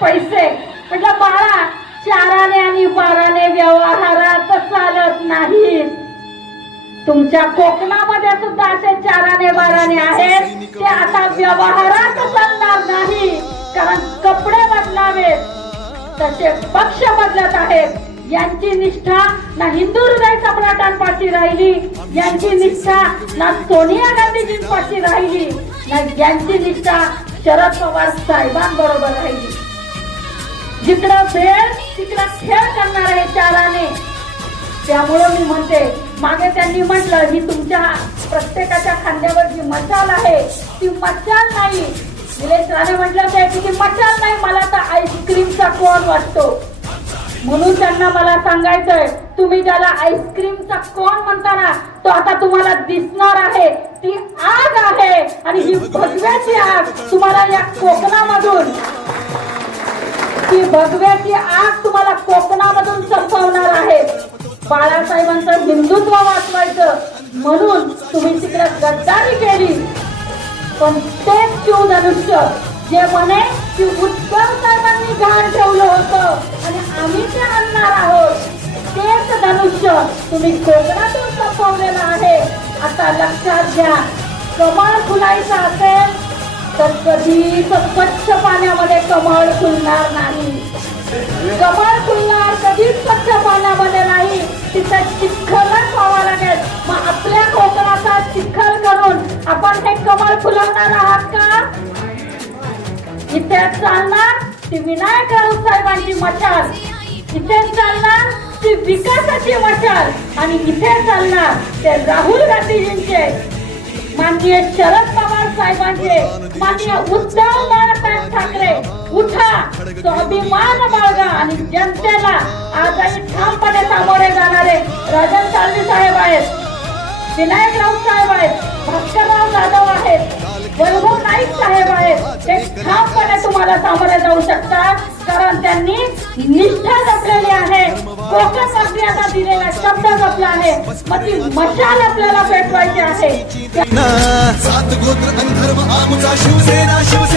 पैसे. म्हटलं बाळा चाराने आणि बाराने व्यवहारात चालत नाही तुमच्या कोकणामध्ये सुद्धा असे चाराने बाराने आहेत. ते आता व्यवहारात चालणार नाही. कारण कपडे बदलावेत. तसे पक्ष बदलत आहेत. यांची निष्ठा ना हिंदू हृदय सम्राटांपाशी राहिली. यांची निष्ठा ना सोनिया गांधीजींपाशी राहिली. ना यांची निष्ठा शरद पवार साहेबांबरोबर जिकडं वेळ तिकडं खेळ करणार आहे चाराने त्यामुळं मी म्हणते मागे त्यांनी म्हटलं ही तुमच्या प्रत्येकाच्या खांद्यावर जी मशाल आहे ती मशाल नाही. निलेश राणे म्हटलं की ती मशाल नाही मला तर आईस्क्रीमचा कोण वाटतो? म्हणून त्यांना मला सांगायचंय तुम्ही ज्याला आईस्क्रीमचा कोण म्हणता ना तो आता तुम्हाला दिसणार आहे. ती आग आहे आणि ही भगव्याची आग. तुम्हाला या कोकणामधून ती भगव्याची आग तुम्हाला कोकणामधून संपवणार आहे. बाळासाहेबांचं हिंदुत्व वाचवायचं म्हणून तुम्ही तिकडे गद्दारी केली. पण तेच शिवधनुष्य जे म्हणे की उत्तम साहेबांनी घाण ठेवलं होतं आणि आम्ही ते आणणार आहोत. तेच धनुष्य तुम्ही कोकणातून संपवलेलं आहे. आता लक्षात घ्या. कमळ फुलायचं असेल तर कधी स्वच्छ पाण्यामध्ये कमळ फुलणार नाही. कमळ फुलणार कधीच स्वच्छ पाण्यामध्ये नाही. तिथं चिखलच व्हावा लागेल. मग आपल्या कोकणाचा चिखल करून आपण हे कमळ फुलवणार आहात का? इथे चालणार ती विनायक साहेबांची मशाल. इथे चालणार ती विकासाची मशाल. आणि इथे चालणार ते राहुल गांधीजींचे. माननीय शरद साहेबांचे माननीय उद्धव बाळासाहेब ठाकरे. उठा. स्वाभिमान बाळगा आणि जनतेला आजही ठामपणे सामोरे जाणारे राजन साळवी साहेब आहेत. विनायक राऊत साहेब आहेत. भास्करराव जाधव आहेत. वैभव नाईक साहेब आहेत ते ठामपणे तुम्हाला सामोरे जाऊ शकतात कारण त्यांनी निष्ठा जपलेली आहे. कोकण मंत्र्यांना दिलेला शब्द जपला आहे. मग ती मशाल आपल्याला पेटवायची आहे. सात गोत्र अंधर्व आमचा शिवसेना शिवसेना